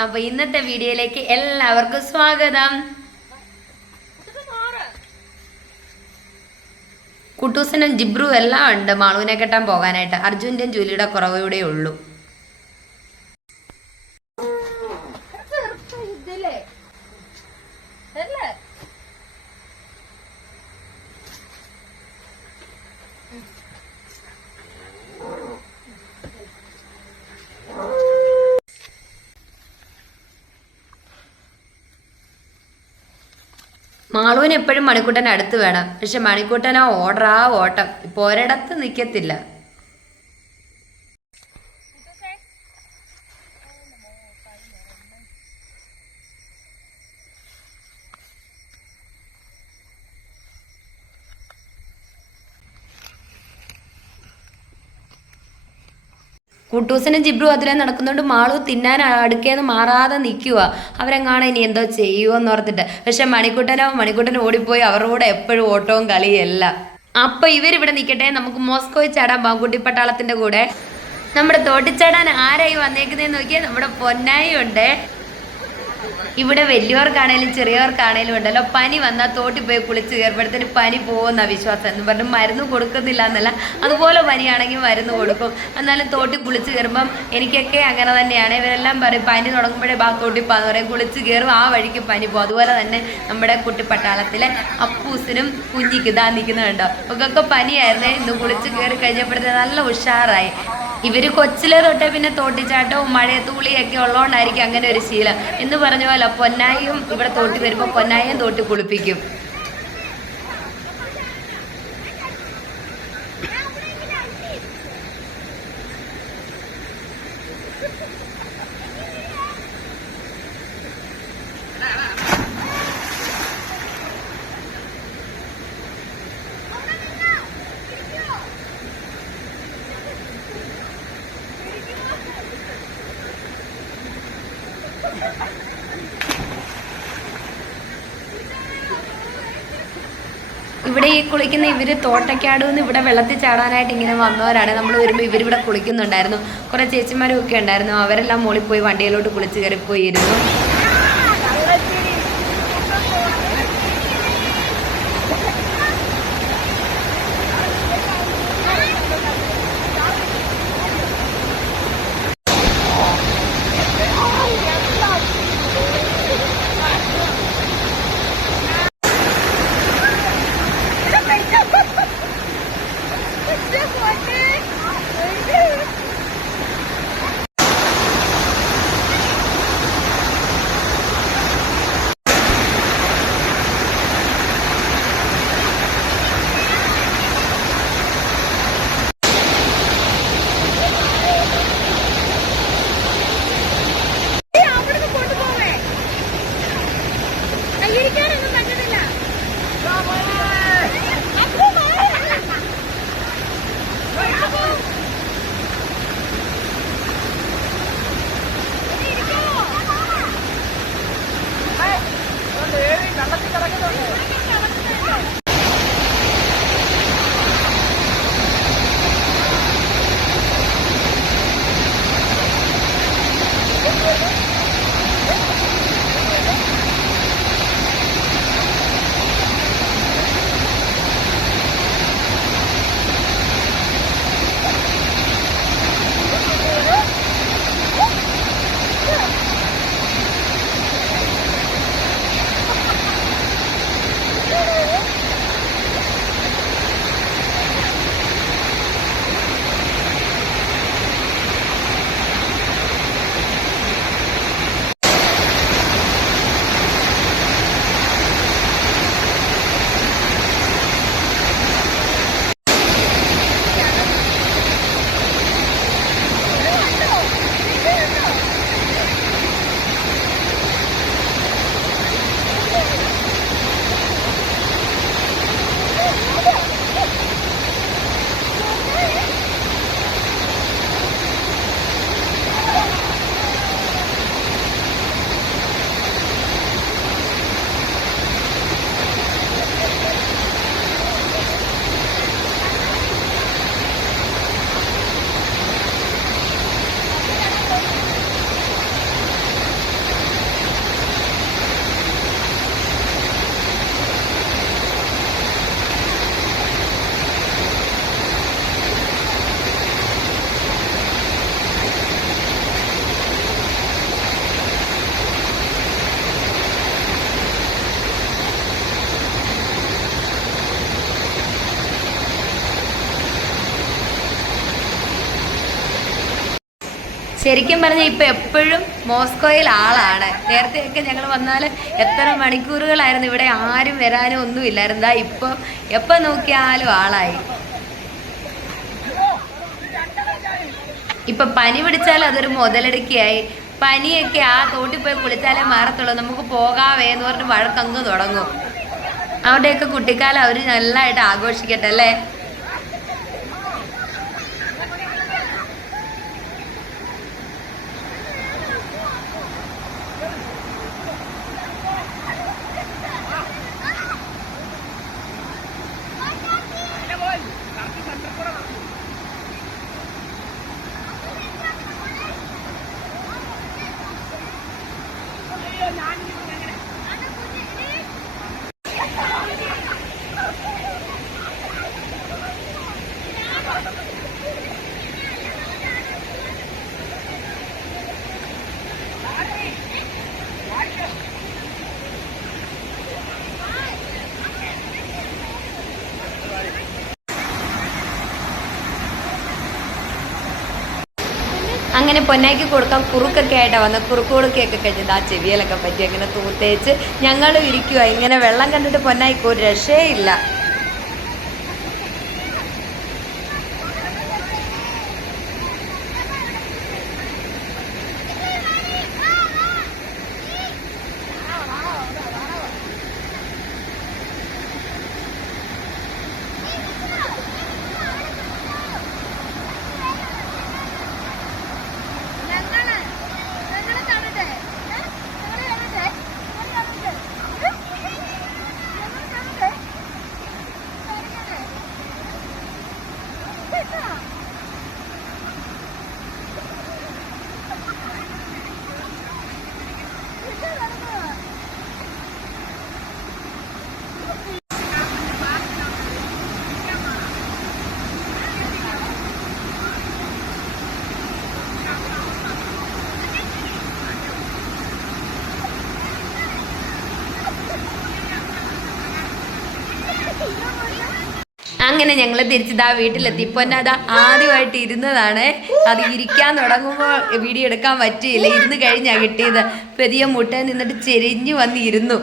അപ്പൊ ഇന്നത്തെ വീഡിയോയിലേക്ക് എല്ലാവർക്കും സ്വാഗതം. കുട്ടൂസിനും ജിബ്രു എല്ലാം ഉണ്ട് മാളുവിനെ കെട്ടാൻ പോകാനായിട്ട്. അർജുൻ്റെയും ജൂലിയുടെ കുറവൂടെ ഉള്ളൂ. മാളുവിന് എപ്പോഴും മണിക്കൂട്ടൻ അടുത്ത് വേണം. പക്ഷെ മണിക്കൂട്ടൻ ആ ഓട്ടം ഇപ്പോൾ ഒരിടത്ത് നിൽക്കത്തില്ല. കുട്ടൂസിനും ജിബ്രു അതിലെ നടക്കുന്നുണ്ട്. മാളു തിന്നാൻ അടുക്കേന്ന് മാറാതെ നിൽക്കുക. അവരെങ്ങാണ് ഇനി എന്തോ ചെയ്യുമോന്ന് ഓർത്തിട്ട്. പക്ഷെ മണിക്കൂട്ടൻ ഓടിപ്പോയി അവരുടെ കൂടെ എപ്പോഴും ഓട്ടവും കളിയല്ല. അപ്പൊ ഇവരിവിടെ നിൽക്കട്ടെ, നമുക്ക് മോസ്കോയിൽ ചാടാൻ പാങ്കുട്ടിപ്പട്ടാളത്തിന്റെ കൂടെ. നമ്മുടെ തോട്ടിച്ചാടാൻ ആരായി വന്നേക്കുന്നതെന്ന് നോക്കിയാൽ നമ്മുടെ പൊന്നായി ഉണ്ട്. ഇവിടെ വലിയവർക്കാണേലും ചെറിയവർക്കാണേലും ഉണ്ടല്ലോ, പനി വന്നാൽ തോട്ടിൽ പോയി കുളിച്ച് കയറുമ്പോഴത്തേന് പനി പോകുന്ന വിശ്വാസം എന്ന് പറഞ്ഞ് മരുന്ന് കൊടുക്കുന്നില്ല എന്നല്ല, അതുപോലെ പനിയാണെങ്കിൽ മരുന്ന് കൊടുക്കും. എന്നാലും തോട്ടിൽ കുളിച്ച് കയറുമ്പം എനിക്കൊക്കെ അങ്ങനെ തന്നെയാണ്. ഇവരെല്ലാം പറയും പനി തുടങ്ങുമ്പോഴേ തോട്ടിൽ പോകാന്ന് പറയും. കുളിച്ച് കയറും, ആ വഴിക്ക് പനി പോകും. അതുപോലെ തന്നെ നമ്മുടെ കുട്ടിപ്പട്ടാളത്തിലെ അപ്പൂസിനും കുഞ്ഞിക്ക് ഇതാ നിൽക്കുന്നുണ്ടോ, ഒക്കെ പനിയായിരുന്നേ. ഇന്ന് കുളിച്ച് കയറി കഴിഞ്ഞപ്പോഴത്തേന് നല്ല ഉഷാറായി. ഇവർ കൊച്ചിലെ തൊട്ടേ പിന്നെ തോട്ടിച്ചാട്ടവും മഴയത്തുകുളിയൊക്കെ ഉള്ളതുകൊണ്ടായിരിക്കും അങ്ങനെ ഒരു ശീലം. എന്ന് പറഞ്ഞ പോലെ പൊന്നായും ഇവിടെ തോട്ടി വരുമ്പോൾ പൊന്നായും തോട്ടി കുളിപ്പിക്കും. ഇവിടെ ഈ കുളിക്കുന്ന ഇവര് തോട്ടക്കാടുന്ന് ഇവിടെ വെള്ളത്തിൽ ചാടാനായിട്ട് ഇങ്ങനെ വന്നവരാണ്. നമ്മൾ വരുമ്പോൾ ഇവരിവിടെ കുളിക്കുന്നുണ്ടായിരുന്നു. കുറേ ചേച്ചിമാരും ഒക്കെ ഉണ്ടായിരുന്നു. അവരെല്ലാം മോളിൽ പോയി വണ്ടിയിലോട്ട് കുളിച്ച് കയറിപ്പോയിരുന്നു. ശരിക്കും പറഞ്ഞാൽ ഇപ്പം എപ്പോഴും മോസ്കോയിൽ ആളാണ്. നേരത്തെയൊക്കെ ഞങ്ങൾ വന്നാൽ എത്ര മണിക്കൂറുകളായിരുന്നു ഇവിടെ ആരും വരാനും ഒന്നുമില്ലായിരുന്നു. ഇപ്പം എപ്പം നോക്കിയാലും ആളായി. ഇപ്പം പനി പിടിച്ചാൽ അതൊരു മുതലെടുക്കിയായി. പനിയൊക്കെ ആ തോട്ടിൽ പോയി കുളിച്ചാലേ മാറത്തുള്ളൂ, നമുക്ക് പോകാവേ എന്ന് പറഞ്ഞ് വഴക്കങ്ങ് തുടങ്ങും. അവരുടെയൊക്കെ കുട്ടിക്കാലം അവർ നല്ലതായിട്ട് ആഘോഷിക്കട്ടെ അല്ലേ. അങ്ങനെ പൊന്നാക്കി കൊടുക്കാൻ കുറുക്കൊക്കെ ആയിട്ടാണ് വന്നത്. കുറുക്ക് കൊടുക്കുകയൊക്കെ കഴിഞ്ഞത് ആ ചെവിയിലൊക്കെ പറ്റി അങ്ങനെ തൂത്തേച്ച് ഞങ്ങൾ ഇരിക്കുക. ഇങ്ങനെ വെള്ളം കണ്ടിട്ട് പൊന്നായിക്ക് ഒരു രക്ഷയില്ല. അങ്ങനെ ഞങ്ങൾ തിരിച്ചതാ വീട്ടിലെത്തി. പൊന്നതാ ആദ്യമായിട്ട് ഇരുന്നതാണ്. അത് ഇരിക്കാൻ തുടങ്ങുമ്പോൾ വീഡിയോ എടുക്കാൻ പറ്റിയില്ല. ഇരുന്ന് കഴിഞ്ഞാ കിട്ടിയത്. പെരിയ മുട്ട നിന്നിട്ട് ചെരിഞ്ഞു വന്നിരുന്നു.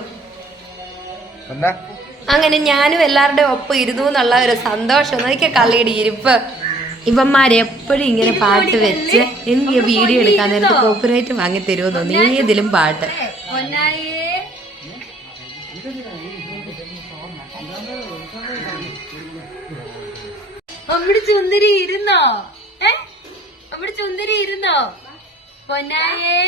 അങ്ങനെ ഞാനും എല്ലാവരുടെ ഒപ്പം ഇരുന്നു എന്നുള്ള ഒരു സന്തോഷം. നോക്കിയ കള്ളിയുടെ ഇരിപ്പ്. ഇവന്മാരെപ്പോഴും ഇങ്ങനെ പാട്ട് വെച്ച് എനിക്ക് വീഡിയോ എടുക്കാൻ നേരത്തെ കോപ്പിറൈറ്റ് വാങ്ങി തരുമെന്ന് തോന്നി. ഏതിലും പാട്ട്. അവിടെ ചുന്ദരി ഇരുന്നോ? അവിടെ ചുന്ദരി ഇരുന്നോ? പൊന്നായേ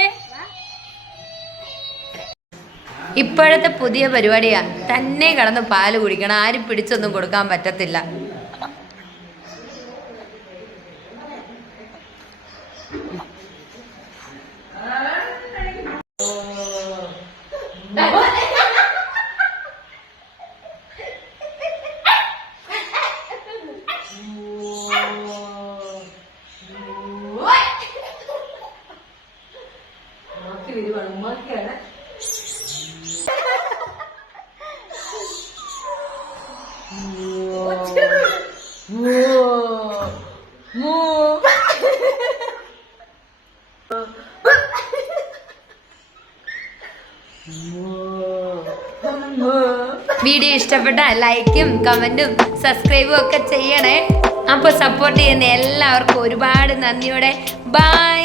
ഇപ്പോഴത്തെ പുതിയ പരിപാടിയാ. തന്നെ കടന്ന് പാല് കുടിക്കണം. ആരും പിടിച്ചൊന്നും കൊടുക്കാൻ പറ്റത്തില്ല. വീഡിയോ ഇഷ്ടപ്പെട്ട ലൈക്കും കമന്റും സബ്സ്ക്രൈബും ഒക്കെ ചെയ്യണേ. അപ്പോൾ സപ്പോർട്ട് ചെയ്യുന്ന എല്ലാവർക്കും ഒരുപാട് നന്ദിയോടെ ബൈ.